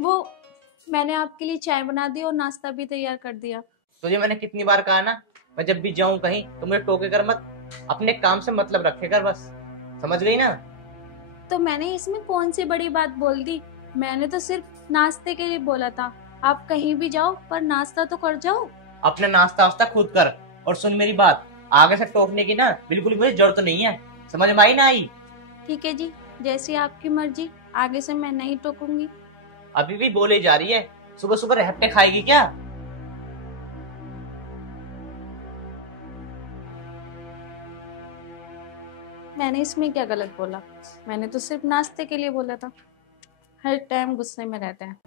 वो मैंने आपके लिए चाय बना दी और नाश्ता भी तैयार कर दिया। तुझे मैंने कितनी बार कहा ना, मैं जब भी जाऊं कहीं तो मुझे टोके कर मत, अपने काम से मतलब रखे कर बस। समझ गई ना? तो मैंने इसमें कौन सी बड़ी बात बोल दी? मैंने तो सिर्फ नाश्ते के लिए बोला था। आप कहीं भी जाओ पर नाश्ता तो कर जाओ। अपना नाश्ता वास्ता खुद कर। और सुन मेरी बात, आगे से टोकने की ना बिल्कुल भी मुझे जरूरत नहीं है। समझ में आई ना आई? ठीक है जी, जैसी आपकी मर्जी। आगे से मैं नहीं टोकूंगी। अभी भी बोले जा रही है। सुबह सुबह रहते खाएगी क्या? मैंने इसमें क्या गलत बोला? मैंने तो सिर्फ नाश्ते के लिए बोला था। हर टाइम गुस्से में रहते हैं।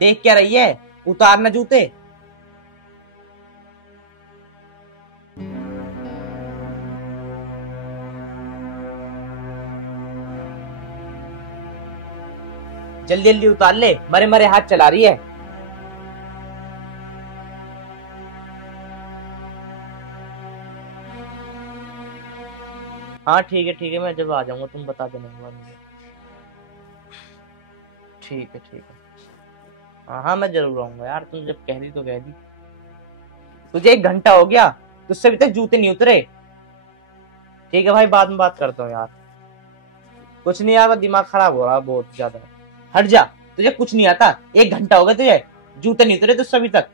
देख क्या रही है? उतारना जूते। जल्दी जल्दी उतार ले, मरे मरे हाथ चला रही है। हाँ ठीक है, मैं जब आ जाऊंगा तुम बता देना एक बार मुझे। ठीक है ठीक है। हाँ हाँ, मैं जरूर आऊंगा यार, तुम जब कह दी तो कह दी। तुझे 1 घंटा हो गया, तुझसे अभी तक जूते नहीं उतरे। ठीक है भाई, बाद में बात करता हूँ यार। कुछ नहीं यार, दिमाग खराब हो रहा है बहुत ज्यादा। हट जा। तुझे कुछ नहीं आता, 1 घंटा हो गया तुझे, जूते नहीं उतरे तुझसे अभी तक।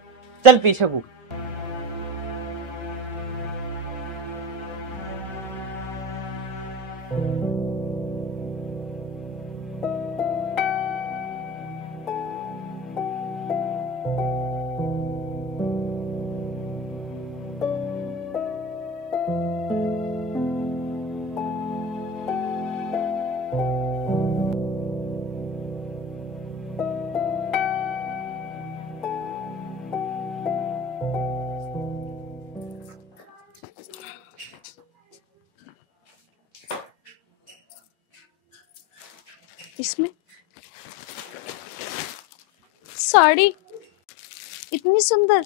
चल पीछे को। इसमें साड़ी इतनी सुंदर,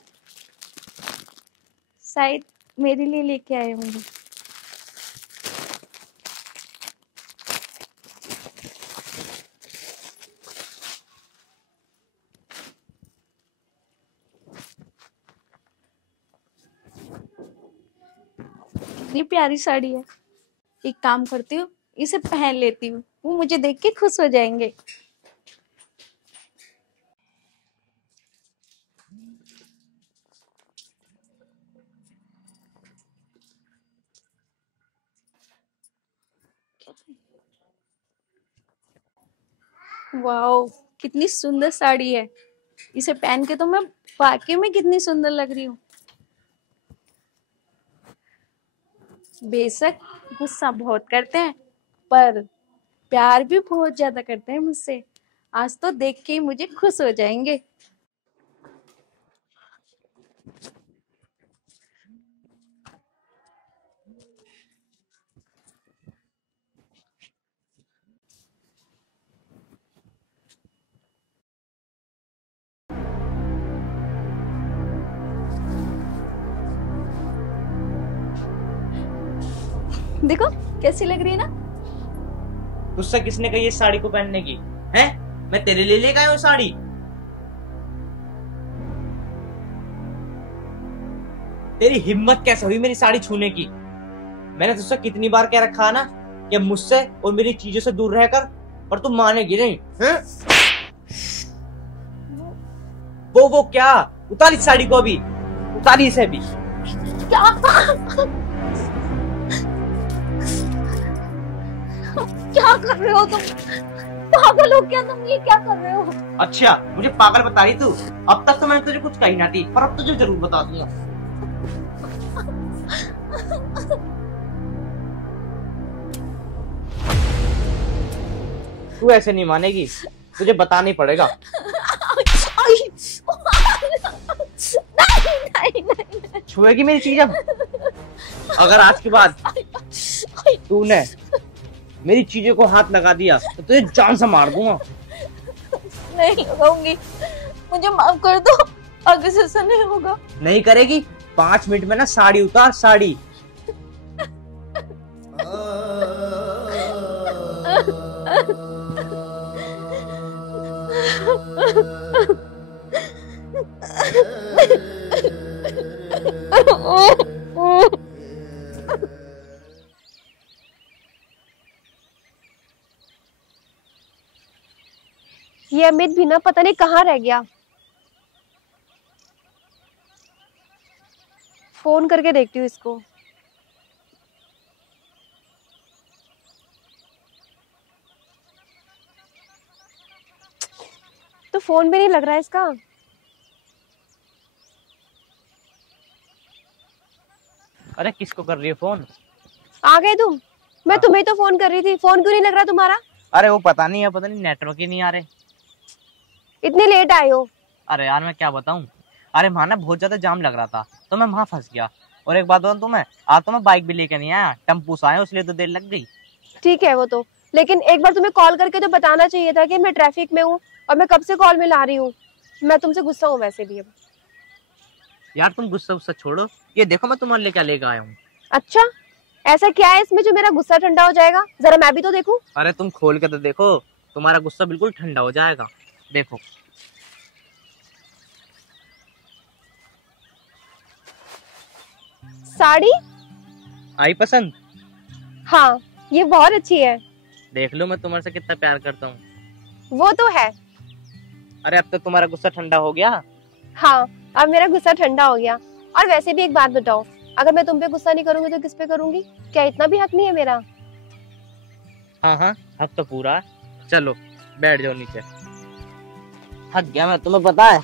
शायद मेरे लिए लेके आए होंगे। कितनी प्यारी साड़ी है। एक काम करती हूँ, इसे पहन लेती हूँ, वो मुझे देख के खुश हो जाएंगे। वाओ, कितनी सुंदर साड़ी है। इसे पहन के तो मैं वाकई में कितनी सुंदर लग रही हूँ। बेशक गुस्सा बहुत करते हैं, पर प्यार भी बहुत ज्यादा करते हैं मुझसे। आज तो देख के ही मुझे खुश हो जाएंगे। देखो कैसी लग रही है ना। तुझसे किसने कही इस साड़ी को पहनने की? है, मैं तेरे लिए लेकर आया हूँ साड़ी। तेरी हिम्मत कैसे हुई मेरी साड़ी छूने की? मैंने तुझसे कितनी बार कह रखा ना कि मुझसे और मेरी चीजों से दूर रहकर, पर तुम मानेगी नहीं है? वो क्या? उतारी इस साड़ी को अभी, उतारी इसे भी। क्या क्या कर रहे हो तुम? पागल हो क्या तुम? ये क्या कर रहे हो? अच्छा, मुझे पागल बता रही तू? अब तक तो मैंने तुझे कुछ कही ना थी, पर अब तुझे जरूर बता दूंगा। तू ऐसे नहीं मानेगी, तुझे बताना ही पड़ेगा। नहीं। छुएगी मेरी चीज अब? अगर आज के बाद तूने मेरी चीजों को हाथ लगा दिया तो तुझे जान से मार दूंगा। नहीं लगाऊंगी, मुझे माफ कर दो, आगे से ऐसा नहीं होगा। नहीं करेगी? 5 मिनट में ना साड़ी उतार, साड़ी। ये अमित भी ना पता नहीं कहाँ रह गया। फोन करके देखती हूँ इसको। तो फोन भी नहीं लग रहा है इसका। अरे किसको कर रही है फोन? आ गए तुम? मैं तुम्हें तो फोन कर रही थी, फोन क्यों नहीं लग रहा तुम्हारा? अरे वो पता नहीं है, पता नहीं नेटवर्क ही नहीं आ रहे। इतने लेट आए हो? अरे यार मैं क्या बताऊं, अरे वहां ना बहुत ज्यादा जाम लग रहा था तो मैं वहां फंस गया। और एक बात बताऊं तुम्हें, आज तो मैं बाइक भी लेकर नहीं आया, टेम्पू से आया, इसलिए तो देर लग गई। ठीक है वो तो, लेकिन एक बार तुम्हें कॉल करके तो बताना चाहिए था कि मैं ट्रैफिक में हूँ और मैं कब से कॉल मिला रही हूँ। मैं तुमसे गुस्सा हूँ वैसे भी अब। यार तुम गुस्सा गुस्सा छोड़ो, ये देखो मैं तुम्हारे लिए क्या लेकर आया हूँ। अच्छा, ऐसा क्या है इसमें जो मेरा गुस्सा ठंडा हो जाएगा? जरा मैं भी तो देखूं। अरे तुम खोल के तो देखो, तुम्हारा गुस्सा बिल्कुल ठंडा हो जाएगा। देखो। साड़ी? आई पसंद? हाँ, ये बहुत अच्छी है। देख लो मैं तुम्हारे से कितना प्यार करता हूँ। वो तो है। अरे अब तो तुम्हारा गुस्सा ठंडा हो गया। हाँ, अब मेरा गुस्सा ठंडा हो गया। और वैसे भी एक बात बताओ, अगर मैं तुम पे गुस्सा नहीं करूंगी तो किस पे करूंगी? क्या इतना भी हक नहीं है मेरा? हाँ हाँ, हक तो पूरा है। चलो बैठ जाओ नीचे। थक गया मैं, तुम्हें पता है।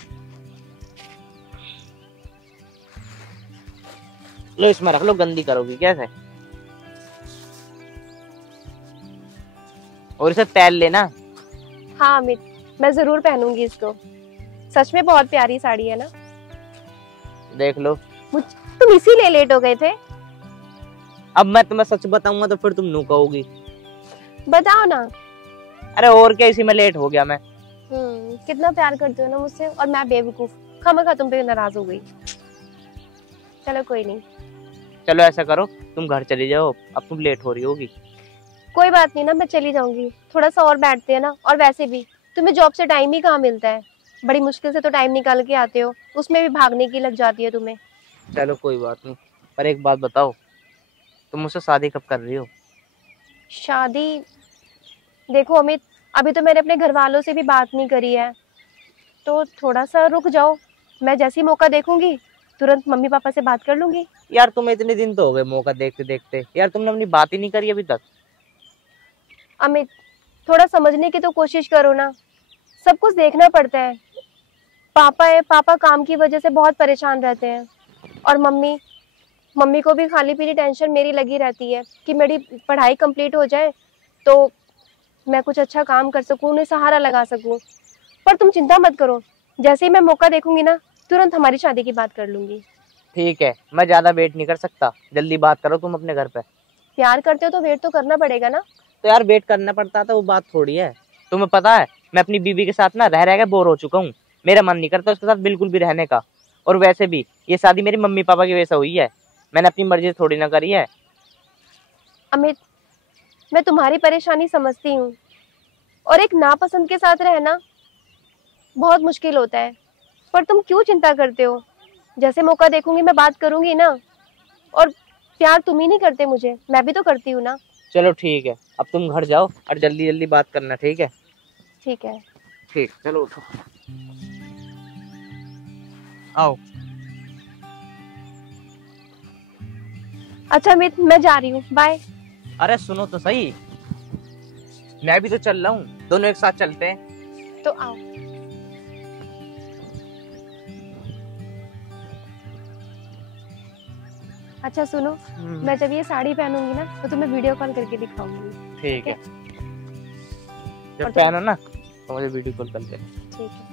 लो इसमें रख लो, गंदी करोगी कैसे? और इसे तैल लेना। हाँ अमित, मैं जरूर पहनूंगी इसको। सच में बहुत प्यारी साड़ी है ना। देख लो। तुम इसीलिए लेट हो गए थे? अब मैं तुम्हें सच बताऊंगा तो फिर तुम नू कहोगी। बताओ ना। अरे और क्या, इसी में लेट हो गया मैं। कितना प्यार करते हो ना मुझसे, और मैं बेवकूफ खामखा तुम पे नाराज हो गई। चलो कोई नहीं। चलो ऐसा करो, तुम घर चली जाओ, अब तुम लेट हो रही होगी। कोई बात नहीं ना, मैं चली जाऊंगी। थोड़ा सा और बैठते हैं ना। और वैसे भी तुम्हें जॉब से टाइम ही कहाँ मिलता है? बड़ी मुश्किल से तो टाइम निकाल के आते हो, उसमें भी भागने की लग जाती है तुम्हें। चलो कोई बात नहीं, पर एक बात बताओ, तुम मुझसे शादी कब कर रही हो? शादी? देखो अमित, अभी तो मैंने अपने घर वालों से भी बात नहीं करी है, तो थोड़ा सा रुक जाओ। मैं जैसी मौका देखूंगी तुरंत मम्मी पापा से बात कर लूंगी। यार तुम्हें इतने दिन तो हो गए मौका देखते देखते, यार तुमने अपनी बात ही नहीं करी अभी तक। अमित, थोड़ा समझने की तो कोशिश करो ना। सब कुछ देखना पड़ता है। पापा है, पापा काम की वजह से बहुत परेशान रहते हैं, और मम्मी मम्मी को भी खाली पीली टेंशन मेरी लगी रहती है कि मेरी पढ़ाई कंप्लीट हो जाए तो मैं कुछ अच्छा काम कर सकूं, उन्हें सहारा लगा सकूं। पर तुम चिंता मत करो, जैसे ही मैं मौका देखूंगी ना तुरंत हमारी शादी की बात कर लूंगी। ठीक है, मैं ज्यादा वेट नहीं कर सकता, जल्दी बात करो तुम अपने घर पे। प्यार करते हो तो वेट तो करना पड़ेगा ना। तो यार वेट करना पड़ता था, वो बात थोड़ी है। तुम्हें पता है मैं अपनी बीवी के साथ ना रह रह के बोर हो चुका हूँ। मेरा मन नहीं करता उसके साथ बिल्कुल भी रहने का। और वैसे भी ये शादी मेरी मम्मी पापा की वजह से हुई है, मैंने अपनी मर्जी से थोड़ी ना करी है। अमित, मैं तुम्हारी परेशानी समझती हूँ, और एक नापसंद के साथ रहना बहुत मुश्किल होता है, पर तुम क्यों चिंता करते हो? जैसे मौका देखूंगी मैं बात करूंगी ना। और प्यार तुम ही नहीं करते मुझे, मैं भी तो करती हूँ ना। चलो ठीक है, अब तुम घर जाओ और जल्दी जल्दी बात करना, ठीक है? ठीक है। ठीक, चलो उठो, आओ। अच्छा अमित, मैं जा रही हूँ, बाय। अरे सुनो तो सही, मैं भी तो चल रहा हूँ, दोनों एक साथ चलते हैं। तो आओ। अच्छा सुनो, मैं जब ये साड़ी पहनूंगी ना तो तुम्हें वीडियो कॉल करके दिखाऊंगी। ठीक है, और जब पहनो ना तो मुझे वीडियो कॉल कर देना। ठीक है।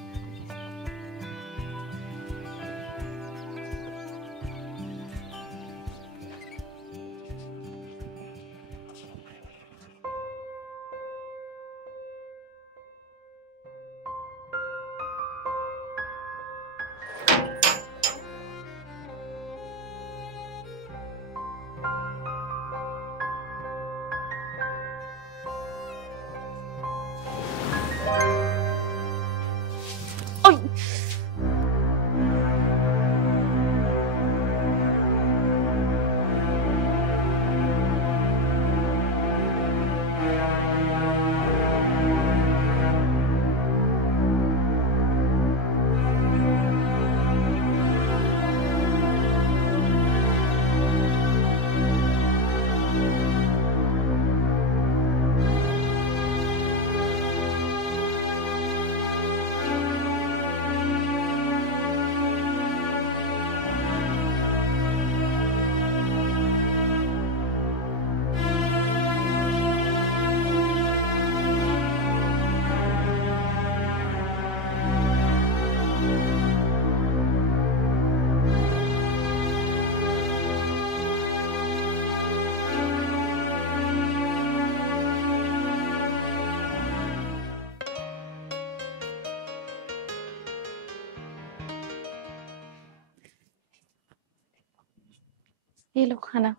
ये लो खाना।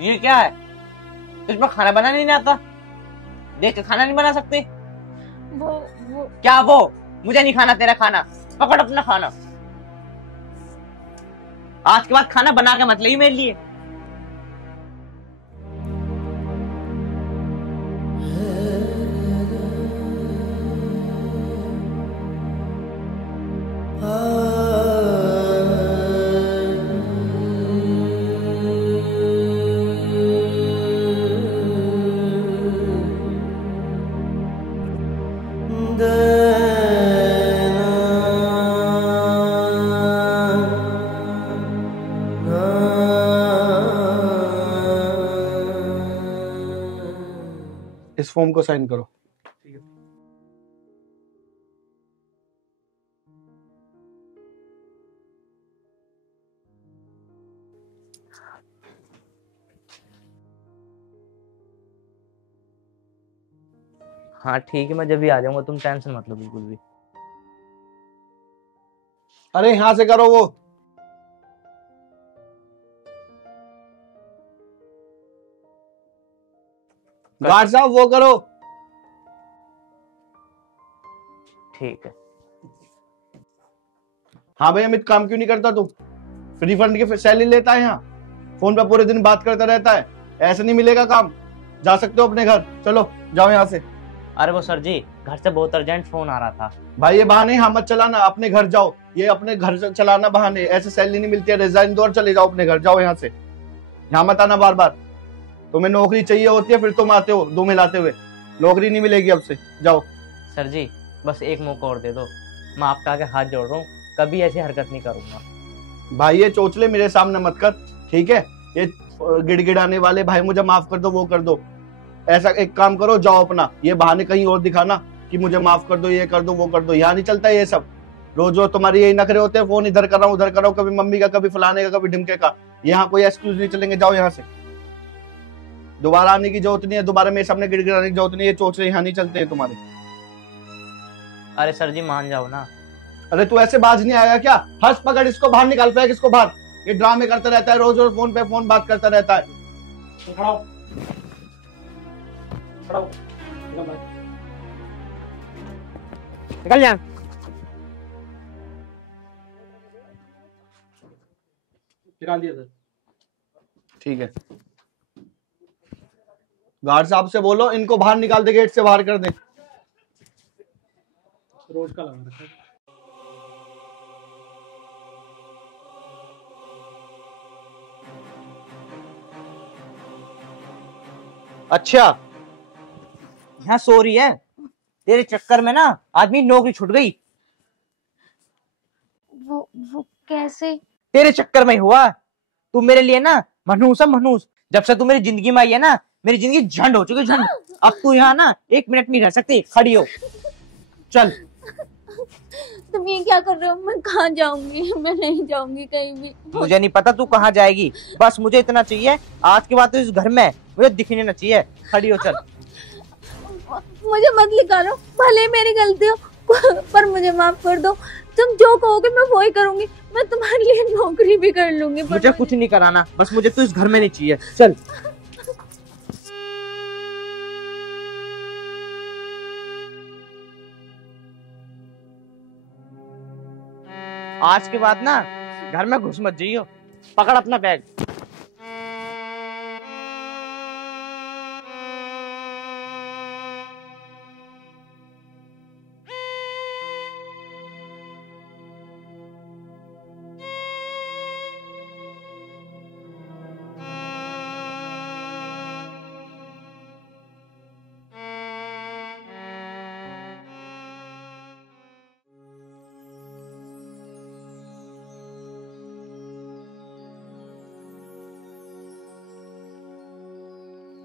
ये क्या है? तुझमें खाना बनाना नहीं आता? देख के खाना नहीं बना सकते? वो क्या वो? मुझे नहीं खाना तेरा खाना, पकड़ अपना खाना। आज के बाद खाना बना के मत ली मेरे लिए। इस फॉर्म को साइन करो। हाँ ठीक है, मैं जब भी आ जाऊंगा, तुम टेंशन मत लो बिल्कुल भी। अरे यहां से करो वो। गार्ड साहब वो करो। ठीक है। हाँ भाई अमित, काम क्यों नहीं करता तू? रिफंड की सैलरी लेता है यहाँ, फोन पे पूरे दिन बात करता रहता है, ऐसे नहीं मिलेगा काम। जा सकते हो अपने घर, चलो जाओ यहाँ से। अरे वो सर जी, घर से बहुत अर्जेंट फोन आ रहा था। भाई ये बहाने यहाँ मत चलाना, अपने घर जाओ। ये अपने घर से चलाना बहाने, ऐसे सैलरी नहीं मिलती है, रिजाइन दो और चले जाओ अपने घर, जाओ यहाँ से। यहाँ मत आना बार बार। तुम्हें नौकरी चाहिए होती है फिर तुम आते हो दो मिलाते हुए, नौकरी नहीं मिलेगी अब से, जाओ। सर जी बस एक मौका और दे दो, मैं आपका आगे हाथ जोड़ रहा हूँ, कभी ऐसी हरकत नहीं करूंगा। भाई ये चोचले मेरे सामने मत कर, ठीक है? ये गिड़गिड़ाने वाले, भाई मुझे माफ कर दो, वो कर दो, ऐसा एक काम करो, जाओ अपना। ये बहाने कहीं और दिखाना कि मुझे माफ कर दो, ये कर दो, वो कर दो, यहाँ नहीं चलता ये सब। रोज रोज तुम्हारे यही नखरे होते हैं, फोन इधर कर रहा हूँ उधर कर रहा हूँ, कभी मम्मी का, कभी फलाने का, कभी ढिमके का। यहाँ कोई एक्सक्यूज नहीं चलेंगे, जाओ यहाँ से। दोबारा आने की जरूरत नहीं है, दोबारा मेरे सामने गिड़गिड़ाने की जरूरत नहीं है, चोचले यहाँ नहीं चलते हैं तुम्हारे। अरे सर जी मान जाओ ना। अरे तू ऐसे बाज नहीं आएगा क्या? हंस पकड़ इसको, बाहर निकाल, फेंक इसको बाहर। ये ड्रामे करता रहता है, रोज रोज फोन पे फोन बात करता रहता है। खड़ा हो, खड़ा हो, निकल जा। निकाल दिया सर। ठीक है, गार्ड साहब से बोलो इनको बाहर निकाल दे, गेट से बाहर कर दे। रोज का लगा रखा है। अच्छा यहाँ सो रही है, तेरे चक्कर में ना आदमी नौकरी छूट गई। वो कैसे? तेरे चक्कर में ही हुआ। तू मेरे लिए ना मनहूस है, मनहूस। जब से तू मेरी जिंदगी में आई है ना, मेरी जिंदगी झंड हो चुकी, झंड। अब तू यहाँ ना 1 मिनट नहीं रह सकती, खड़ी हो, चल। तुम ये क्या कर रहे हो? मैं कहाँ जाऊंगी? मैं नहीं जाऊंगी कहीं भी। मुझे नहीं पता तू कहाँ जाएगी, बस मुझे इतना चाहिए, आज के बाद तो इस घर में मुझे दिखने ना चाहिए, खड़ी हो, चल। मुझे मत निकालो, भले मेरी गलती हो, पर मुझे माफ कर दो। तुम जो कहोगे मैं वही करूंगी। मैं तुम्हारे लिए नौकरी भी कर लूंगी। मुझे कुछ नहीं कराना, बस मुझे तू इस घर में नहीं चाहिए, चल। आज के बाद ना घर में घुस मत जाइयो, पकड़ अपना बैग।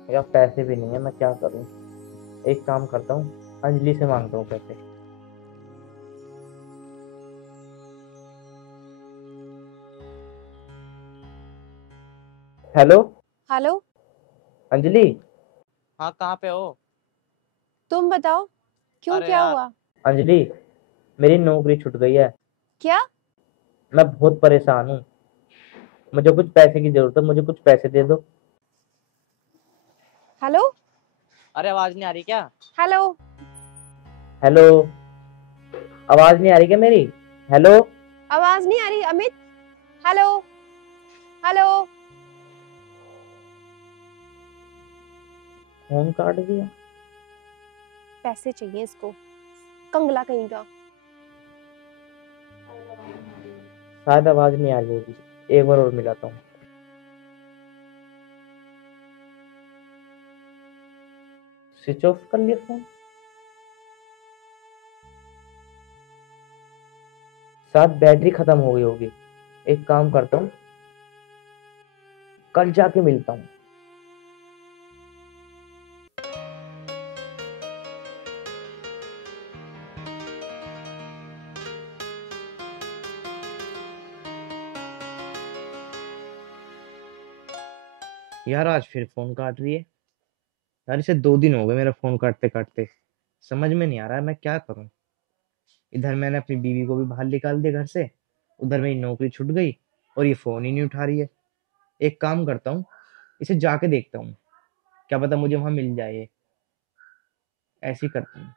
यार पैसे भी नहीं है, मैं क्या करूं? एक काम करता हूँ, अंजलि से मांगता हूँ पैसे। Hello hello, Anjali. हाँ कहाँ पे हो? तुम बताओ क्यों, अरे क्या यार, हुआ? अंजलि मेरी नौकरी छूट गई है। क्या? मैं बहुत परेशान हूँ, मुझे कुछ पैसे की जरूरत है, मुझे कुछ पैसे दे दो। हेलो अरे आवाज नहीं आ रही क्या? हेलो हेलो, आवाज नहीं आ रही क्या मेरी? हेलो। आवाज नहीं आ रही अमित? Hello hello. फोन काट दिया। पैसे चाहिए इसको, कंगला कहीं का। शायद आवाज नहीं आ रही होगी, एक बार और मिलाता हूँ। स्विच ऑफ कर लिया फोन। शायद बैटरी खत्म हो गई होगी। एक काम करता हूँ, कल जाके मिलता हूँ। यार आज फिर फोन काट रही है। यार इसे 2 दिन हो गए मेरा फोन काटते काटते, समझ में नहीं आ रहा है मैं क्या करूं। इधर मैंने अपनी बीवी को भी बाहर निकाल दिया घर से, उधर मेरी नौकरी छूट गई और ये फोन ही नहीं उठा रही है। एक काम करता हूँ, इसे जाके देखता हूँ, क्या पता मुझे वहां मिल जाए। ऐसे ही करता हूँ।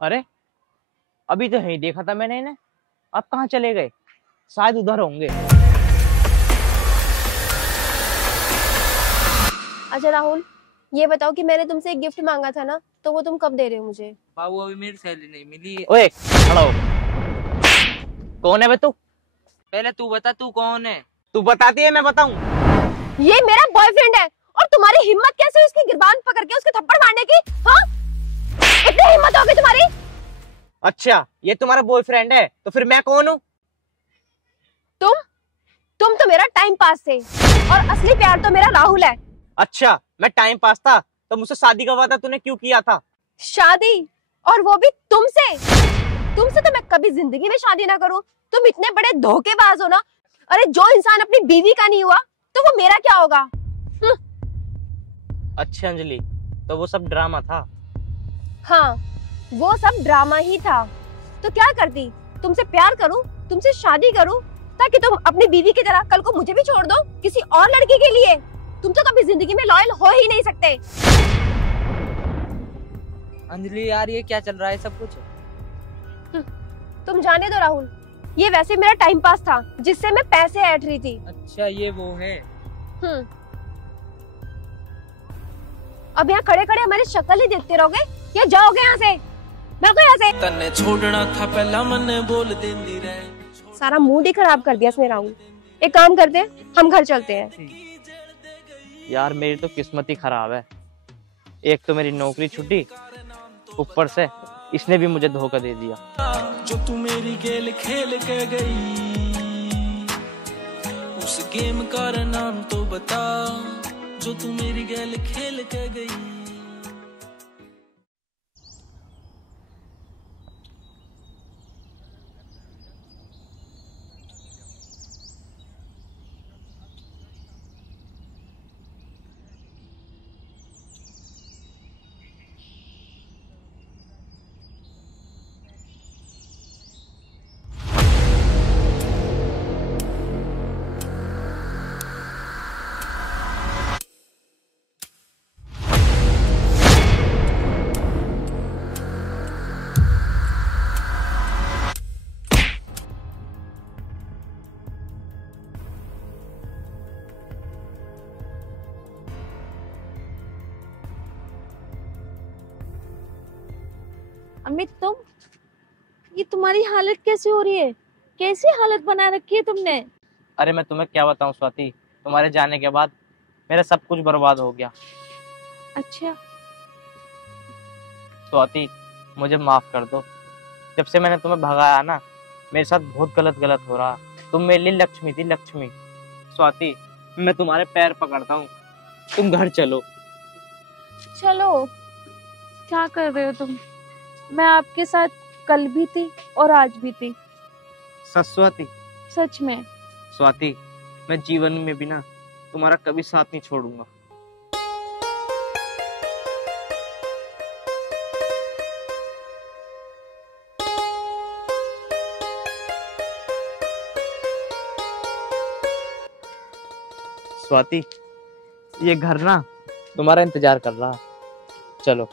अरे अभी तो यही देखा था मैंने इन्हें, अब कहाँ चले गए? शायद उधर होंगे। अच्छा राहुल, ये बताओ कि मैंने तुमसे एक गिफ्ट मांगा था ना, तो वो तुम कब दे रहे हो मुझे? बाबू अभी मेरी सैलरी नहीं मिली। ओए खड़ा हो। कौन है बे तू? पहले तू बता तू कौन है? तू बताती है मैं बताऊं? ये मेरा बॉयफ्रेंड है और तुम्हारी हिम्मत कैसे हुई उसकी गिरबान पकड़ के उसके थप्पड़ मारने की? हाँ, इतनी हिम्मत होगी तुम्हारी? अच्छा ये तुम्हारा बॉयफ्रेंड है, तो फिर मैं कौन हूँ? तुम तो मेरा टाइम पास थे और असली प्यार तो मेरा राहुल है। अच्छा मैं टाइम पास था, तो मुझसे शादी का वादा तूने क्यों किया था? शादी? और वो भी तुमसे? तुमसे तो मैं कभी जिंदगी में शादी ना करूं। तुम इतने बड़े धोखेबाज हो ना। अरे जो इंसान अपनी बीवी का नहीं हुआ तो वो मेरा क्या होगा? अच्छा अंजलि, तो वो सब ड्रामा था? हाँ, वो सब ड्रामा ही था। तो क्या करती? तुमसे प्यार करूं, तुमसे शादी करूं, ताकि तुम अपनी बीवी की तरह कल को मुझे भी छोड़ दो किसी और लड़की के लिए। तुम तो कभी जिंदगी में लॉयल हो ही नहीं सकते। अंजलि यार ये क्या चल रहा है सब कुछ? तुम जाने दो राहुल, ये वैसे मेरा टाइम पास था जिससे मैं पैसे ऐंठ रही थी। अच्छा ये वो है। अब यहाँ खड़े खड़े हमारी शक्ल ही देखते रहोगे या जाओगे यहाँ से? भागो यहाँ से। तन्ने छोड़ना था पहला मन्ने बोल देंदी रहे। सारा मूड ही खराब कर दिया इसने राहुल। एक काम करते हैं, हम घर चलते हैं। यार मेरी तो किस्मत ही खराब है, एक तो मेरी नौकरी छुट्टी, ऊपर से इसने भी मुझे धोखा दे दिया। जो तू मेरी गेल खेल के गई, उस गेम का नाम तो बता, जो तू मेरी गेल खेल के गई। अमित ये तुम्हारी हालत कैसे हो रही है? कैसी हालत बना रखी है तुमने? अरे मैं तुम्हें क्या बताऊं स्वाति, तुम्हारे जाने के बाद मेरा सब कुछ बर्बाद हो गया। अच्छा स्वाति मुझे माफ कर दो, जब से मैंने तुम्हें भगाया ना मेरे साथ बहुत गलत हो रहा। तुम मेरे लिए लक्ष्मी थी, लक्ष्मी। स्वाति मैं तुम्हारे पैर पकड़ता हूँ, तुम घर चलो। चलो, क्या कर रहे हो तुम? मैं आपके साथ कल भी थी और आज भी थी। सच स्वाति? सच में। स्वाति मैं जीवन में भी ना तुम्हारा कभी साथ नहीं छोड़ूंगा। स्वाति ये घर ना तुम्हारा इंतजार कर रहा, चलो।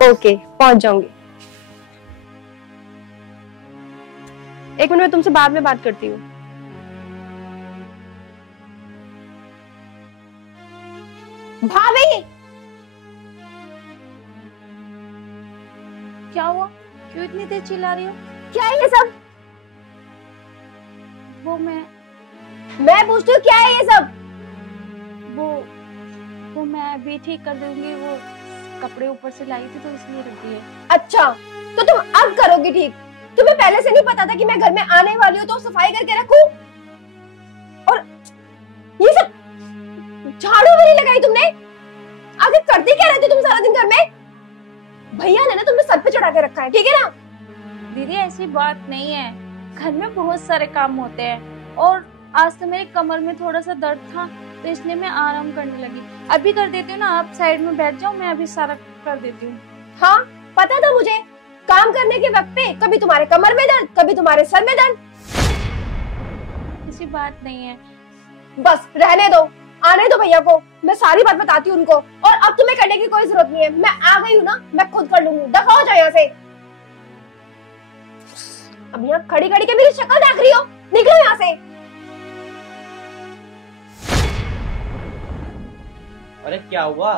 ओके, पहुंच जाऊंगी। एक मिनट, मैं तुमसे बाद में बात करती हूँ। भाभी! क्या हुआ? क्यों इतनी देर चिल्ला रही हो? क्या है ये सब? वो मैं पूछती हूँ क्या है ये सब? वो मैं अभी ठीक कर दूंगी। वो कपड़े ऊपर से लाई थी तो इसलिए रख दिए। अच्छा, तो तुम अब करोगी ठीक? तुम्हें पहले से नहीं पता था कि मैं घर में आने वाली हूँ तो सफाई करके रखूं? और ये सब झाड़ू भी नहीं लगाई तुमने? आखिर करती क्या रहती तुम सारा दिन घर में? भैया ने ना तुम्हें सर पे चढ़ा के रखा है, ठीक है ना? दीदी ऐसी बात नहीं है, घर में बहुत सारे काम होते हैं और आज तो मेरे कमर में थोड़ा सा दर्द था तो इसलिए मैं आराम करने लगी। अभी कर देती हूँ ना, आप साइड में बैठ जाओ, मैं अभी सारा कर देती हूँ। हाँ पता था मुझे, काम करने के वक्त पे कभी तुम्हारे कमर में दर्द, कभी तुम्हारे सर में दर्द। ऐसी बात नहीं है। बस रहने दो, आने दो भैया को, मैं सारी बात बताती हूँ उनको। और अब तुम्हें करने की कोई जरूरत नहीं है, मैं आ गई हूँ ना, मैं खुद कर लूंगी। दफा हो जाओ यहाँ से। अब यहाँ खड़ी खड़ी के मेरी शक्ल देख रही हो, निकलो यहाँ से। अरे क्या हुआ,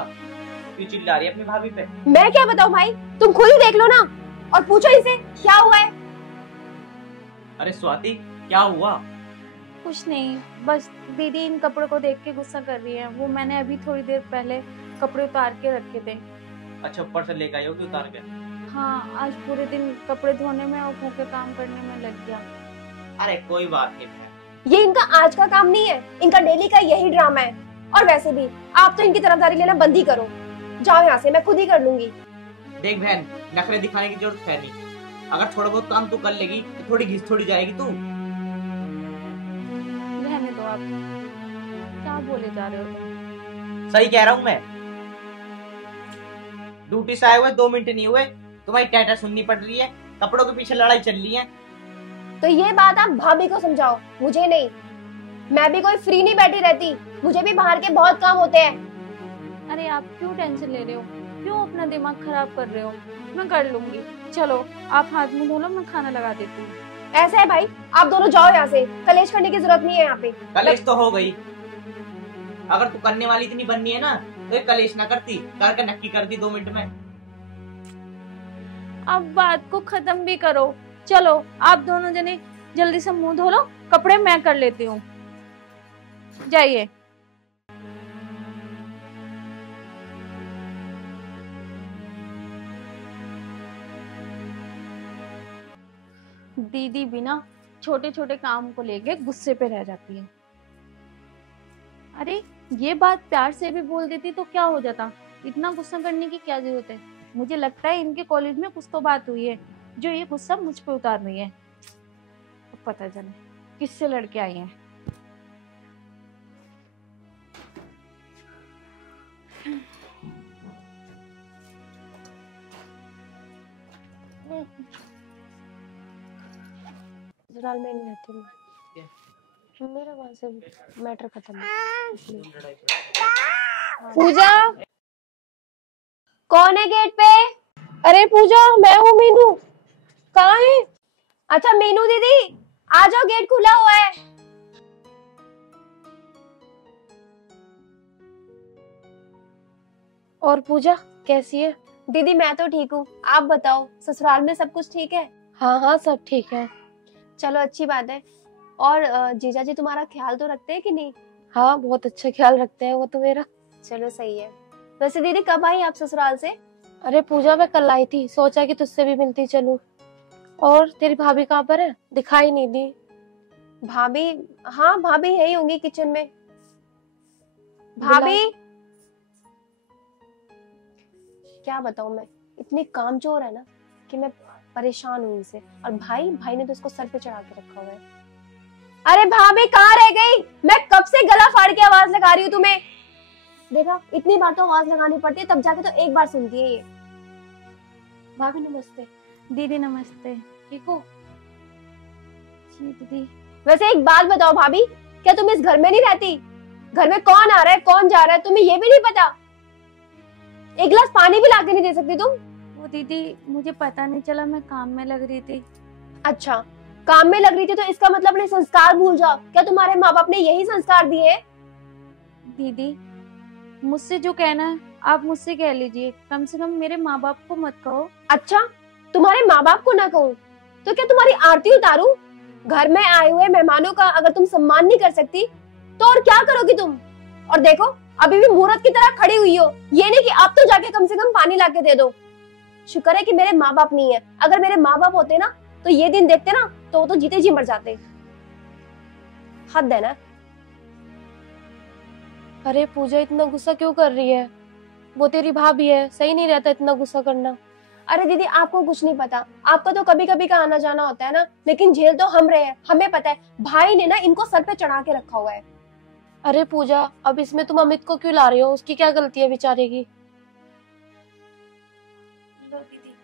क्यों चिल्ला रही है अपनी भाभी पे? मैं क्या बताऊँ भाई, तुम खुद ही देख लो ना और पूछो इसे क्या हुआ है। अरे स्वाति क्या हुआ? कुछ नहीं, बस दीदी इन कपड़ों को देख के गुस्सा कर रही है। वो मैंने अभी थोड़ी देर पहले कपड़े उतार के रखे थे। अच्छा, ऊपर से लेकर आई होगी उतार के? हाँ, आज पूरे दिन कपड़े धोने में और घर के काम करने में लग गया। अरे कोई बात नहीं बहन। ये इनका आज का काम नहीं है, इनका डेली का यही ड्रामा है। और वैसे भी आप तो इनकी तरफदारी लेना बंद ही करो। जाओ यहाँ से, मैं खुद ही कर लूंगी। देख बहन, नखरे दिखाने की जरूरत है नहीं। अगर थोड़ा बहुत काम तू कर लेगी तो थोड़ी घिस थोड़ी जाएगी तू। रहने दो आप, क्या बोले जा रहे हो तुम? सही कह रहा हूँ मैं। ड्यूटी से आए हुए 2 मिनट नहीं हुए, तुम्हारी टाटा सुननी पड़ रही है, कपड़ों के पीछे लड़ाई चल रही है। तो ये बात आप भाभी को समझाओ, मुझे नहीं। मैं भी कोई फ्री नहीं बैठी रहती, मुझे भी बाहर के बहुत काम होते हैं। अरे आप क्यों टेंशन ले रहे हो, क्यों अपना दिमाग खराब कर रहे हो? मैं कर लूंगी। चलो आप हाथ मुंह धो लो, मैं खाना लगा देती हूँ। ऐसा है भाई, आप दोनों जाओ यहाँ से, कलेश करने की जरूरत नहीं है यहाँ पे। कलेश तो हो गई। अगर तू करने वाली इतनी बननी है ना तो ये कलेश ना करती, करके नक्की कर दी 2 मिनट में। अब बात को खत्म भी करो। चलो आप दोनों जने जल्दी से मुंह धो लो, कपड़े मैं कर लेती हूँ। जाइए। दीदी बिना छोटे छोटे काम को लेके गुस्से पे रह जाती है। अरे ये बात प्यार से भी बोल देती तो क्या हो जाता, इतना गुस्सा करने की क्या जरूरत है? मुझे लगता है इनके कॉलेज में कुछ तो बात हुई है जो ये गुस्सा मुझ पे उतार रही है। अब पता चले किससे लड़के आई हैं। ससुराल में नहीं रहती मैं, मेरा वहां से मैटर खत्म है। पूजा, कौन है गेट पे? अरे पूजा मैं हूँ मीनू। कहाँ है? अच्छा मीनू दीदी, आ जाओ, गेट खुला हुआ है। और पूजा कैसी है? दीदी मैं तो ठीक हूँ, आप बताओ ससुराल में सब कुछ ठीक है? हाँ हाँ सब ठीक है। चलो अच्छी बात है। और जीजा जी तुम्हारा ख्याल तो रखते हैं कि नहीं? हाँ बहुत अच्छा ख्याल रखते हैं वो तो मेरा। चलो सही है। वैसे दीदी कब आई आप ससुराल से? अरे पूजा मैं कल आई थी, सोचा कि तुझसे भी मिलती चलूं। और तेरी भाभी कहाँ पर है, दिखाई नहीं दी। भाभी? हाँ भाभी यही होंगी किचन में। भाभी क्या बताऊं मैं, इतनी कामचोर है ना कि मैं परेशान हूँ इनसे। और भाई ने तो इसको सर पे चढ़ा के रखा हुआ है। अरे भाभी कहाँ रह गई? मैं कब से गला फाड़ के आवाज लगा रही हूँ तुम्हें। देखा, इतनी बार तो आवाज लगानी पड़ती है, तब जाके तो एक बार सुनती है ये। भाभी नमस्ते। दीदी नमस्ते। ठीक हो? जी दीदी। वैसे एक बात बताओ भाभी, क्या तुम इस घर में नहीं रहती? घर में कौन आ रहा है कौन जा रहा है तुम्हें ये भी नहीं पता? एक गिलास पानी भी लाके नहीं दे सकती तुम? वो दीदी मुझे पता नहीं चला, मैं काम में लग रही थी। अच्छा काम में लग रही थी तो इसका मतलब अपने संस्कार भूल जाओ। क्या तुम्हारे माँ बाप ने यही संस्कार दिए हैं? दीदी मुझसे जो कहना है आप मुझसे कह लीजिए, कम से कम मेरे माँ बाप को मत कहो। अच्छा तुम्हारे माँ बाप को ना कहूँ तो क्या तुम्हारी आरती उतारूं? घर में आए हुए मेहमानों का अगर तुम सम्मान नहीं कर सकती तो और क्या करोगी तुम? और देखो अभी भी मुहूर्त की तरह खड़ी हुई हो, ये नहीं कि अब तो जाके कम से कम पानी लाके दे दो। शुक्र है कि मेरे माँ बाप नहीं है, अगर मेरे माँ बाप होते ना तो ये दिन देखते ना तो वो तो जीते जी मर जाते। हद है ना। अरे पूजा इतना गुस्सा क्यों कर रही है? वो तेरी भाभी है, सही नहीं रहता इतना गुस्सा करना। अरे दीदी आपको कुछ नहीं पता, आपका तो कभी कभी का आना जाना होता है ना, लेकिन झेल तो हम रहे हैं, हमें पता है। भाई ने ना इनको सर पे चढ़ा के रखा हुआ है। अरे पूजा अब इसमें तुम अमित को क्यों ला रही हो? उसकी क्या गलती है बेचारे की? लो दीदी।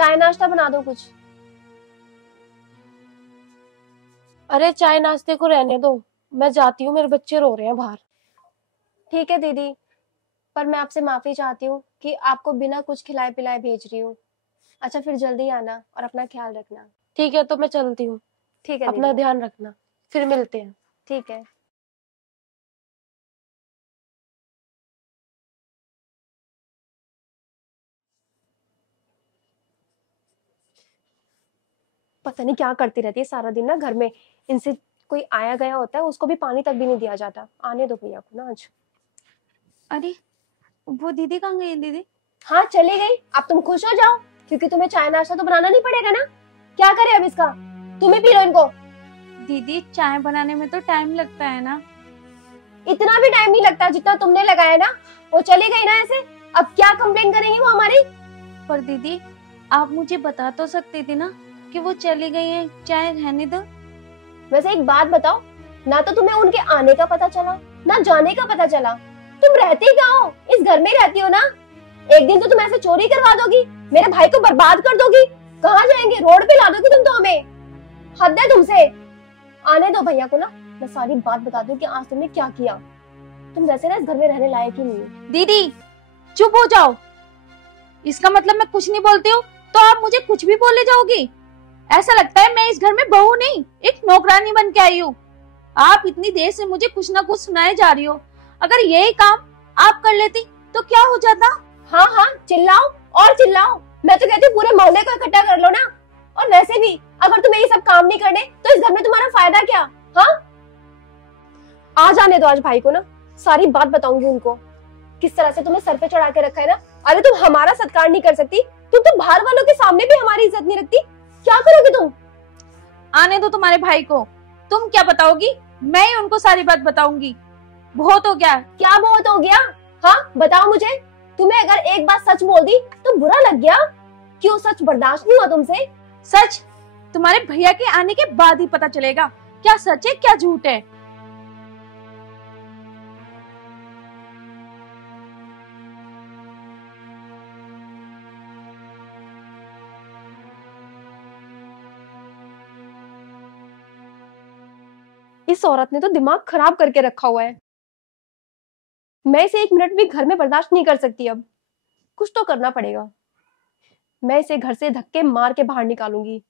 चाय नाश्ता बना दो कुछ। अरे चाय नाश्ते को रहने दो, मैं जाती हूँ, मेरे बच्चे रो रहे हैं बाहर। ठीक है दीदी, पर मैं आपसे माफी चाहती हूँ कि आपको बिना कुछ खिलाए पिलाए भेज रही हूँ। अच्छा फिर जल्दी आना और अपना ख्याल रखना। ठीक है, तो मैं चलती हूँ। ठीक है अपना दीदी। ध्यान रखना, फिर मिलते हैं। ठीक है। पता नहीं क्या करती रहती है सारा दिन ना घर में। इनसे कोई आया गया होता है, उसको भी पानी तक भी नहीं दिया जाता। आने दो भैया को ना आज। अरे वो दीदी कहाँ गई है दीदी? हाँ चली गई। अब तुम खुश हो जाओ क्योंकि तुम्हें चाय नाश्ता तो बनाना नहीं पड़ेगा ना। क्या करे अब इसका, तुम ही पी लो इनको। दीदी चाय बनाने में तो टाइम लगता है ना। इतना भी टाइम नहीं लगता जितना तुमने लगाया ना। वो चली गई ना ऐसे, अब क्या कंप्लेन करेंगी वो हमारी। पर दीदी आप मुझे बता तो सकती थी ना कि वो चली गई है, चाय रहने दो। वैसे एक बात बताओ, ना तो तुम्हें उनके आने का पता चला ना जाने का पता चला। तुम रहती कहाँ हो? इस घर में रहती हो ना। एक दिन तो तुम ऐसे चोरी करवा दोगी, मेरे भाई को बर्बाद कर दोगी। कहाँ जाएंगे? रोड पे ला दोगी तुम तो हमें। हद है तुमसे। आने दो भैया को ना, मैं सारी बात बता दूं कि आज तुमने क्या किया। तुम वैसे ना इस घर में रहने लायक ही नहीं हो। दीदी चुप हो जाओ। इसका मतलब मैं कुछ नहीं बोलती हूँ तो आप मुझे कुछ भी बोले जाओगी? ऐसा लगता है मैं इस घर में बहू नहीं, एक नौकरानी बन के आई हूँ। आप इतनी देर से मुझे कुछ ना कुछ सुनाए जा रही हो। अगर यही काम आप कर लेती तो क्या हो जाता? हाँ हाँ चिल्लाओ और चिल्लाओ। मैं तो कहती हूँ पूरे मोहल्ले को इकट्ठा कर लो ना। और वैसे भी अगर तुम्हें ये सब काम नहीं करने तो इस घर में तुम्हारा फायदा क्या? हाँ आ जाने दो आज भाई को ना, सारी बात बताऊंगी उनको किस तरह से तुम्हें सर पे चढ़ा के रखा है ना। अरे तुम हमारा सत्कार नहीं कर सकती, तुम तो बाहर वालों के सामने भी हमारी इज्जत नहीं रखती। क्या करोगे तुम? आने दो तुम्हारे भाई को। तुम क्या बताओगी? मैं ही उनको सारी बात बताऊंगी। बहुत हो गया। क्या बहुत हो गया? हाँ बताओ मुझे। तुम्हें अगर एक बात सच बोल दी तो बुरा लग गया? क्यों सच बर्दाश्त नहीं हुआ तुमसे? सच तुम्हारे भैया के आने के बाद ही पता चलेगा क्या सच है क्या झूठ है। इस औरत ने तो दिमाग खराब करके रखा हुआ है। मैं इसे एक मिनट भी घर में बर्दाश्त नहीं कर सकती। अब कुछ तो करना पड़ेगा। मैं इसे घर से धक्के मार के बाहर निकालूंगी।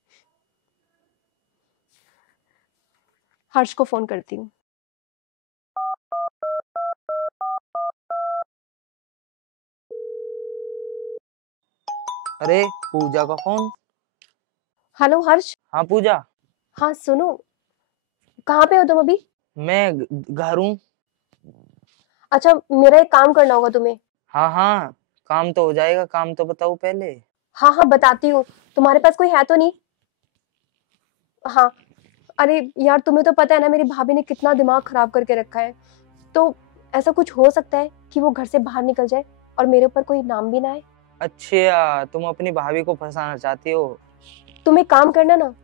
हर्ष को फोन करती हूँ। अरे पूजा का फोन। हेलो हर्ष। हाँ पूजा। हाँ सुनो, कहाँ पे हो तुम अभी? मैं घर हूँ। अच्छा मेरा एक काम करना होगा तुम्हें। हाँ हाँ काम तो हो जाएगा, काम तो बताओ पहले। हाँ हाँ बताती हूँ। तुम्हारे पास कोई है तो नहीं? हाँ अरे यार तुम्हें तो पता है ना मेरी भाभी ने कितना दिमाग खराब करके रखा है। तो ऐसा कुछ हो सकता है कि वो घर से बाहर निकल जाए और मेरे ऊपर कोई नाम भी ना आए। अच्छा तुम अपनी भाभी को फंसाना चाहती हो? तुम एक काम करना ना,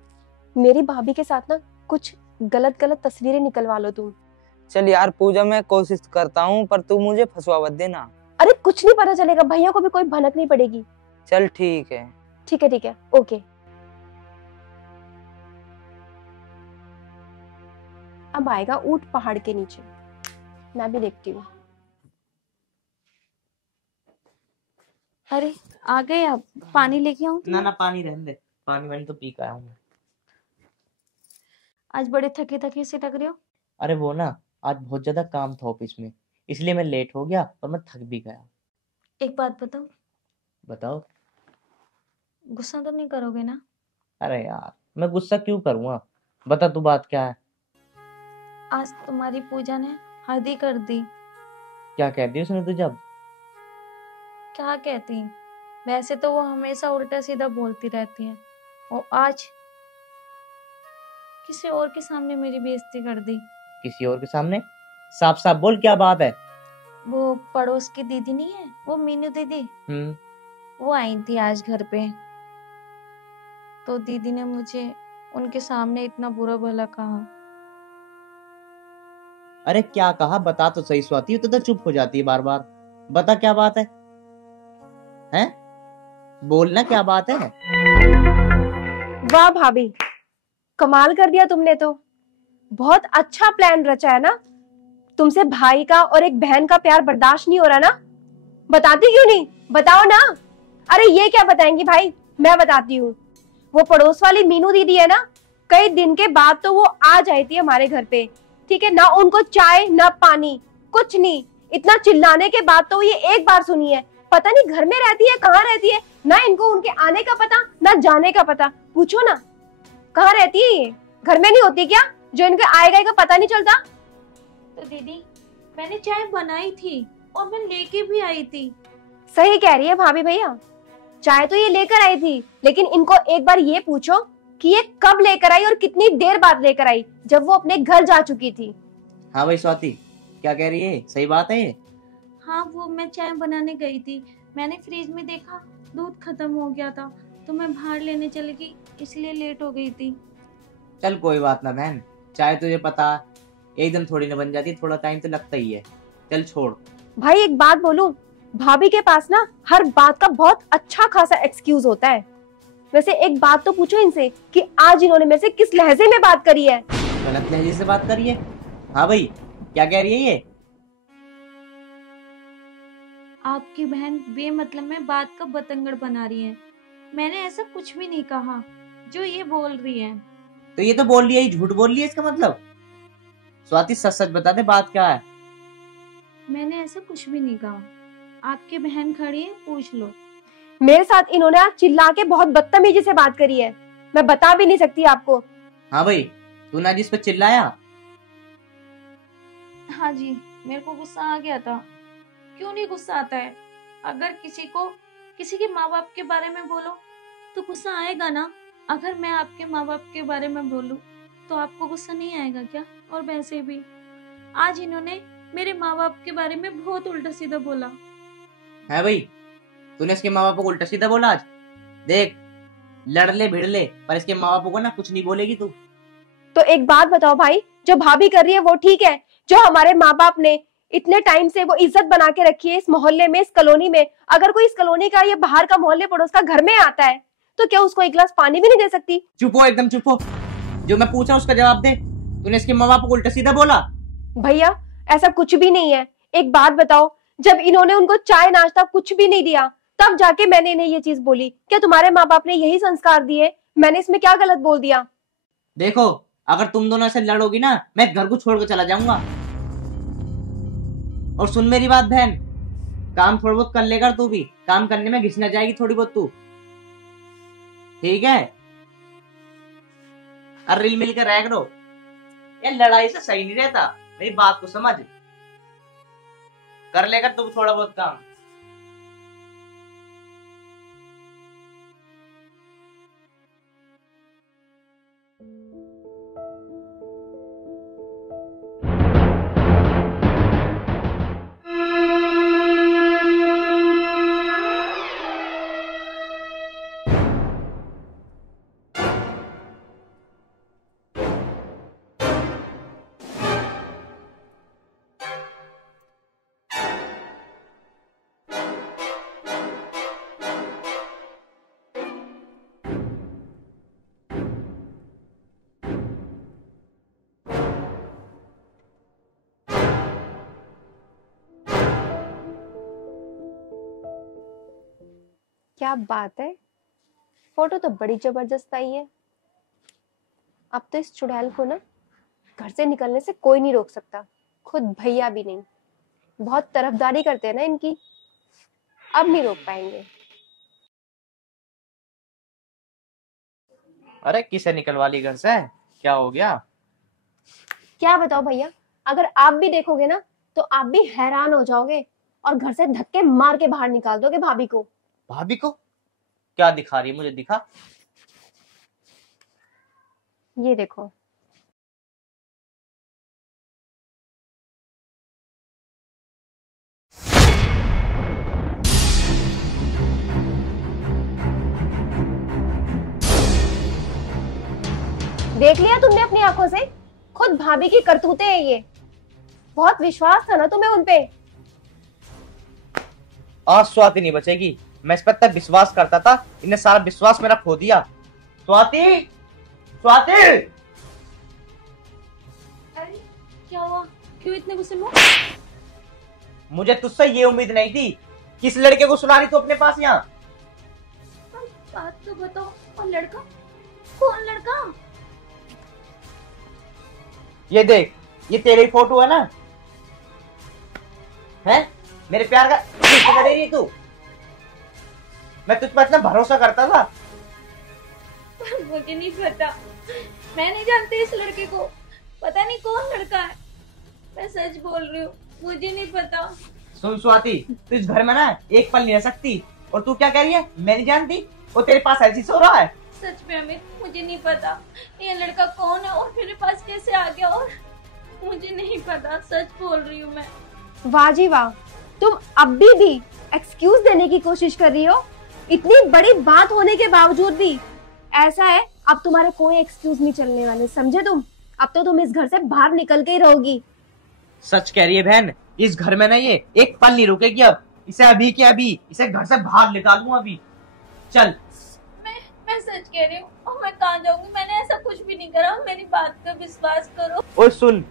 मेरी भाभी के साथ ना कुछ गलत गलत तस्वीरें निकलवा लो तुम। चल यार पूजा मैं कोशिश करता हूँ, पर तू मुझे फंसवा मत देना। अरे कुछ नहीं पता चलेगा, भैया को भी कोई भनक नहीं पड़ेगी। चल ठीक है। ठीक है ठीक है ओके। अब आएगा ऊंट पहाड़ के नीचे, मैं भी देखती हूँ। अरे आ गए आप? पानी लेके आऊं? ना ना पानी रहने दे, पानी मैंने तो पी के आया हूँ मैं। आज बड़े थके थके से लग रहे हो। अरे वो ना आज बहुत ज्यादा काम था ऑफिस में, इसलिए मैं लेट हो गया और मैं थक भी गया। एक बात बताओ। बताओ। गुस्सा तो नहीं करोगे ना? अरे यार मैं गुस्सा क्यों करूँगा, बता तू बात क्या है। आज तुम्हारी पूजा ने हद ही कर दी। क्या कहती है उसने तुझे अब? क्या कहती, वैसे तो वो हमेशा उल्टा सीधा बोलती रहती है और आज किसी और के सामने मेरी बेइज्जती कर दी। किसी और के सामने? साफ साफ बोल क्या बात है। वो पड़ोस की दीदी नहीं है, वो मीनू दीदी, वो आई थी आज घर पे। तो दीदी ने मुझे उनके सामने इतना बुरा भला कहा। अरे क्या कहा बता तो सही स्वाति, तो चुप हो जाती है बार बार। बता क्या बात है? हैं? बोलना क्या बात है? वाह भाभी, कमाल कर दिया तुमने तो। बहुत अच्छा प्लान रचा है ना। तुमसे भाई का और एक बहन का प्यार बर्दाश्त नहीं हो रहा ना? बताती क्यों नहीं? बताओ ना। अरे ये क्या बताएंगी भाई, मैं बताती हूँ। वो पड़ोस वाली मीनू दीदी है ना, कई दिन के बाद तो वो आ जाती थी हमारे घर पे, ठीक है ना? उनको चाय ना पानी कुछ नहीं। इतना चिल्लाने के बाद तो ये एक बार सुनी है। पता नहीं घर में रहती है कहाँ रहती है, ना इनको उनके आने का पता ना जाने का पता। पूछो ना कहाँ रहती है ये? घर में नहीं होती क्या, जो इनके आए गए का पता नहीं चलता? तो दीदी मैंने चाय बनाई थी और मैं लेके भी आई थी। सही कह रही है भाभी भैया, चाय तो ये लेकर आई थी, लेकिन इनको एक बार ये पूछो कि ये कब लेकर आई और कितनी देर बाद लेकर आई, जब वो अपने घर जा चुकी थी। हाँ भाई स्वाति, क्या कह रही है? सही बात है ये? हाँ वो मैं चाय बनाने गई थी, मैंने फ्रिज में देखा दूध खत्म हो गया था, तो मैं बाहर लेने चली गई, इसलिए लेट हो गई थी। चल कोई बात ना बहन, चाय तुझे पता एकदम थोड़ी ना बन जाती, थोड़ा टाइम तो लगता ही है। चल छोड़। भाई एक बात बोलूं, भाभी के पास ना हर बात का बहुत अच्छा खासा एक्सक्यूज होता है। वैसे एक बात तो पूछो इनसे कि आज इन्होंने मेरे से किस लहजे में बात करी है? गलत लहजे से बात करी है? हाँ भाई क्या कह रही है ये? आपकी बहन बेमतलब में बात का बतंगड़ बना रही है। मैंने ऐसा कुछ भी नहीं कहा जो ये बोल रही है। तो ये तो बोल रही है, झूठ बोल रही है इसका मतलब। स्वाति सच सच बता दे, बात क्या है? मैंने ऐसा कुछ भी नहीं कहा, आपकी बहन खड़ी है, पूछ लो। मेरे साथ इन्होंने आज चिल्ला के बहुत बदतमीजी से बात करी है, मैं बता भी नहीं सकती आपको। हाँ भाई तूने जिस पे चिल्लाया? हाँ जी, मेरे को गुस्सा आ गया था। क्यों नहीं गुस्सा आता है? अगर किसी के माँ बाप के बारे में बोलो तो गुस्सा आएगा ना। अगर मैं आपके माँ बाप के बारे में बोलूं तो आपको गुस्सा नहीं आएगा क्या? और वैसे भी आज इन्होंने मेरे माँ बाप के बारे में बहुत उल्टा सीधा बोला है। भाई तूने इसके माँ बापों को उल्टा सीधा बोला आज? देख लड़ ले भिड़ ले, पर इसके माँ बापों को ना कुछ नहीं बोलेगी तू। तो एक बात बताओ भाई, जो भाभी कर रही है वो ठीक है? जो हमारे माँ बाप ने इतने टाइम से वो इज्जत बना के रखी है इस मोहल्ले में, इस कॉलोनी में, अगर कोई इस कॉलोनी का या बाहर का मोहल्ले पड़ोस का घर में आता है तो क्या उसको एक गिलास पानी भी नहीं दे सकती? चुप हो, एकदम चुप हो। जो मैं पूछा उसका जवाब दे। तूने इसके माँ बापों को उल्टा सीधा बोला? भैया ऐसा कुछ भी नहीं है। एक बात बताओ, जब इन्होंने उनको चाय नाश्ता कुछ भी नहीं दिया तब जाके मैंने इन्हें ये चीज बोली। क्या तुम्हारे माँ बाप ने यही संस्कार दिए? मैंने इसमें क्या गलत बोल दिया? देखो अगर तुम दोनों से लड़ोगी ना, मैं घर को छोड़कर चला जाऊंगा। और सुन मेरी बात बहन, काम थोड़ा बहुत कर लेकर तू भी, काम करने में घिसना जाएगी थोड़ी बहुत तू, ठीक है? और रिल मिल कर रह करो, ये लड़ाई से सही नहीं रहता। मेरी बात को समझ, कर लेकर तू थोड़ा बहुत काम। क्या बात है, फोटो तो बड़ी जबरदस्त आई है। अब तो इस चुड़ैल को ना घर से निकलने से कोई नहीं रोक सकता, खुद भैया भी नहीं। बहुत तरफदारी करते हैं ना इनकी, अब नहीं रोक पाएंगे। अरे किसे निकलवा ली घर से? क्या हो गया? क्या बताओ भैया, अगर आप भी देखोगे ना तो आप भी हैरान हो जाओगे और घर से धक्के मार के बाहर निकाल दोगे भाभी को। भाभी को? क्या दिखा रही है मुझे? दिखा। ये देखो। देख लिया तुमने अपनी आंखों से? खुद भाभी की करतूतें हैं ये। बहुत विश्वास था ना तुम्हें उनपे। आज स्वाति नहीं बचेगी। मैं इस पर तक विश्वास करता था, इन्हें सारा विश्वास मेरा खो दिया। स्वाति, स्वाति, अरे क्या हुआ? क्यों इतने गुस्से में हो? मुझे तुझसे ये उम्मीद नहीं थी। किस लड़के को सुला रही तू अपने पास यहाँ? बात तो बताओ। और लड़का? कौन लड़का? ये देख, ये तेरी फोटो है ना? है मेरे प्यार का किसको दे रही तू? मैं तुझ पर इतना भरोसा करता था। मुझे नहीं पता, मैं नहीं जानती इस लड़के को। पता नहीं कौन लड़का है। मैं सच बोल रही हूँ, मुझे नहीं पता। सुन स्वाति, तू इस घर में ना एक पल नहीं रह सकती। और तू क्या कह रही है? मैं नहीं जानती। वो तेरे पास ऐसी सो रहा है। सच में अमित, मुझे नहीं पता ये लड़का कौन है और मेरे पास कैसे आ गया, और मुझे नहीं पता। सच बोल रही हूँ मैं। वाह जी वाह, तुम अब भी एक्सक्यूज देने की कोशिश कर रही हो। इतनी बड़ी बात होने के बावजूद भी। ऐसा है, अब तुम्हारे कोई एक्सक्यूज नहीं चलने वाले, समझे तुम? अब तो तुम इस घर से बाहर निकल के ही रहोगी। सच कह रही है बहन, इस घर में ना ये एक पल नहीं रुकेगी। अब इसे अभी के अभी इसे घर से बाहर निकालूं। अभी चल। मैं सच कह रही हूँ, और मैं कहाँ जाऊंगी? मैंने ऐसा कुछ भी नहीं करा, मेरी बात का विश्वास करो। और सुन,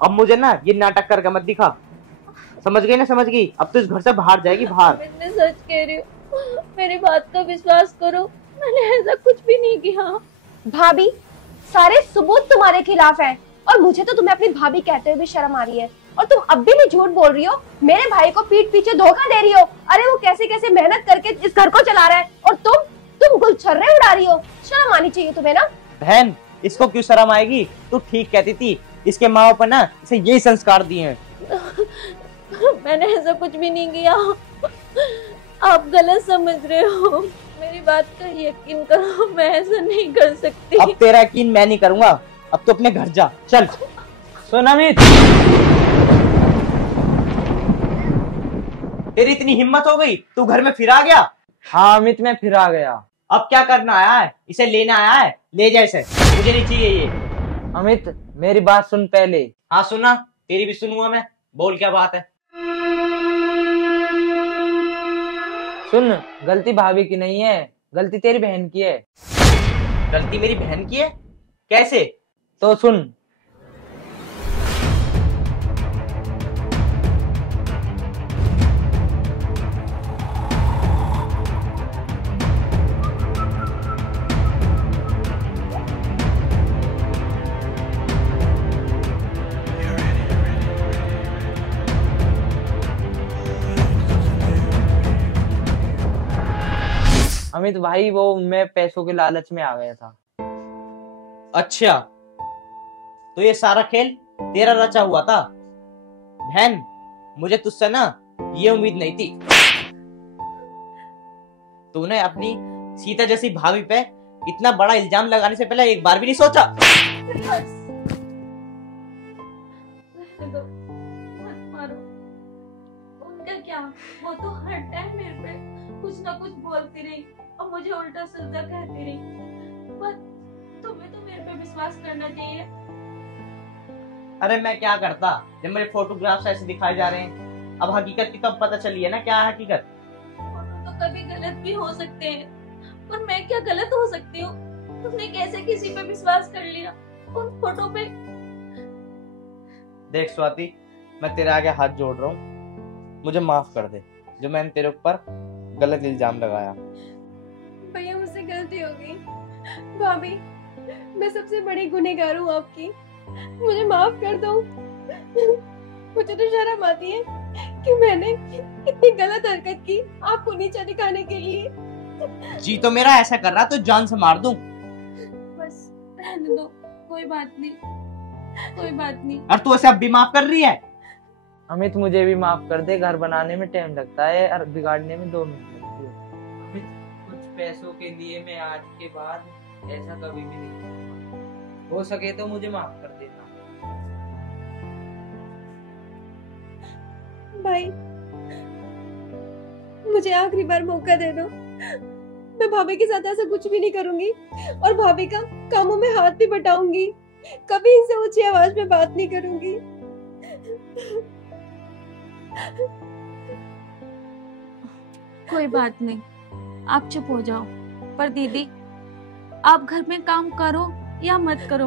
अब मुझे ना ये नाटक करके मत दिखा। समझ गई ना? समझ गई? अब तो इस घर से बाहर जाएगी, बाहर। मैं सच कह रही हूँ, मेरी बात का विश्वास करो, मैंने ऐसा कुछ भी नहीं किया। भाभी, सारे सबूत तुम्हारे खिलाफ है, और मुझे तो तुम्हें अपनी भाभी कहते हुए भी शर्म आ रही है। और तुम अब भी झूठ बोल रही हो, मेरे भाई को पीठ पीछे धोखा दे रही हो। अरे वो कैसे कैसे मेहनत करके इस घर को चला रहा है, और तुम गुलछर्रे उड़ा रही हो। शर्म आनी चाहिए तुम्हें ना। बहन, इसको क्यों शर्म आएगी? तू ठीक कहती थी, इसके माँ बाप ना इसे यही संस्कार दिए हैं। मैंने ऐसा कुछ भी नहीं किया, आप गलत समझ रहे हो। मेरी बात का यकीन करो, मैं ऐसा नहीं कर सकती। अब तेरा यकीन मैं नहीं करूंगा। अब तो अपने घर जा, चल। सुन अमित, तेरी इतनी हिम्मत हो गई, तू घर में फिर आ गया? हाँ अमित, मैं फिर आ गया। अब क्या करना आया है? इसे लेना आया है? ले जा इसे, मुझे नहीं चाहिए ये। अमित मेरी बात सुन पहले। हाँ सुना, तेरी भी सुनूंगा मैं। बोल, क्या बात है? सुन, गलती भाभी की नहीं है, गलती तेरी बहन की है। गलती मेरी बहन की है? कैसे? तो सुन, अमित भाई, वो मैं पैसों के लालच में आ गया था। अच्छा, तो ये सारा खेल तेरा रचा हुआ था? बहन, मुझे तुझसे ना ये उम्मीद नहीं थी। तूने अपनी सीता जैसी भाभी पे इतना बड़ा इल्जाम लगाने से पहले एक बार भी नहीं सोचा? बस, रहने दो, मत मारो। उनका क्या, वो तो हर टाइम मेरे पे कुछ ना कुछ बोलती रही और मुझे उल्टा सीधा कहती रही। पर तुम्हें तो मेरे पे विश्वास करना चाहिए। अरे मैं क्या करता जब मेरे फोटोग्राफ्स ऐसे दिखाए जा रहे हैं। अब हकीकत की तो अब पता चली है ना, क्या है हकीकत। फोटो तो कभी गलत भी हो सकते हैं, पर मैं क्या गलत हो सकती हूँ? तुमने कैसे किसी पे विश्वास कर लिया उन फोटो पे? देख स्वाति, मैं तेरे आगे हाथ जोड़ रहा हूँ, मुझे माफ कर दे जो मैंने तेरे ऊपर गलत इल्जाम लगाया। भैया, मुझसे गलती हो गई। भाभी, मैं सबसे बड़ी गुनहगार हूँ आपकी, मुझे माफ कर दो। मुझे तो शर्म आती है कि मैंने इतनी गलत हरकत की आपको नीचा दिखाने के लिए। जी तो मेरा ऐसा कर रहा तो जान से मार दूं। बस रहने दो, कोई बात नहीं, कोई बात नहीं। और तू ऐसे अब भी माफ कर रही है? अमित मुझे भी माफ कर दे, घर बनाने में टाइम लगता है और बिगाड़ने में 2 मिनट लगती है। अमित, कुछ पैसों के लिए मैं आज के बाद ऐसा कभी भी नहीं करूंगा। हो सके तो मुझे माफ कर देना। भाई, मुझे आखिरी बार मौका दे दो। मैं भाभी के साथ ऐसा कुछ भी नहीं करूंगी और भाभी का कामों में हाथ भी बटाऊंगी। कभी इनसे ऊंची आवाज में बात नहीं करूंगी। कोई बात नहीं, आप चुप हो जाओ। पर दीदी, आप घर में काम करो या मत करो,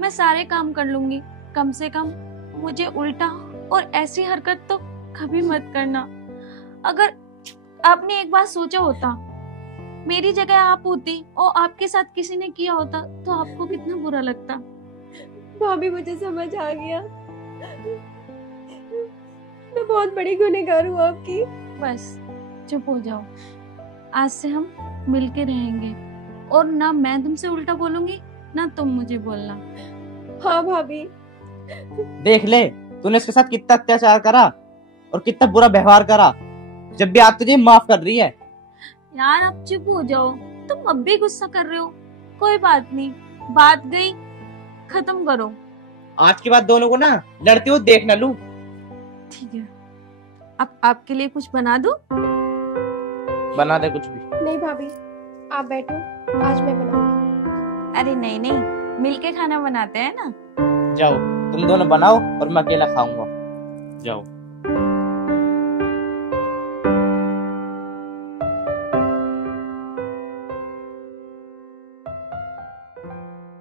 मैं सारे काम कर लूंगी। कम से कम मुझे उल्टा और ऐसी हरकत तो कभी मत करना। अगर आपने एक बार सोचा होता, मेरी जगह आप होती और आपके साथ किसी ने किया होता तो आपको कितना बुरा लगता। भाभी मुझे समझ आ गया, मैं बहुत बड़ी गुनहगार हूँ आपकी। बस चुप हो जाओ, आज से हम मिलके रहेंगे और ना मैं तुमसे उल्टा बोलूंगी ना तुम मुझे बोलना। हाँ भाभी। देख ले, तूने इसके साथ कितना अत्याचार करा और कितना बुरा व्यवहार करा, जब भी आप तुझे माफ कर रही है। यार आप चुप हो जाओ, तुम अब भी गुस्सा कर रहे हो। कोई बात नहीं, बात गई, खत्म करो। आज के बाद दोनों को ना लड़ते हुए देख ना लूं। ठीक है, अब आपके लिए कुछ बना दूं? बना दे कुछ भी। नहीं भाभी, आप बैठो, आज मैं बनाऊंगी। अरे नहीं नहीं, मिलके खाना बनाते हैं ना। जाओ, तुम दोनों बनाओ और मैं अकेला खाऊंगा। जाओ।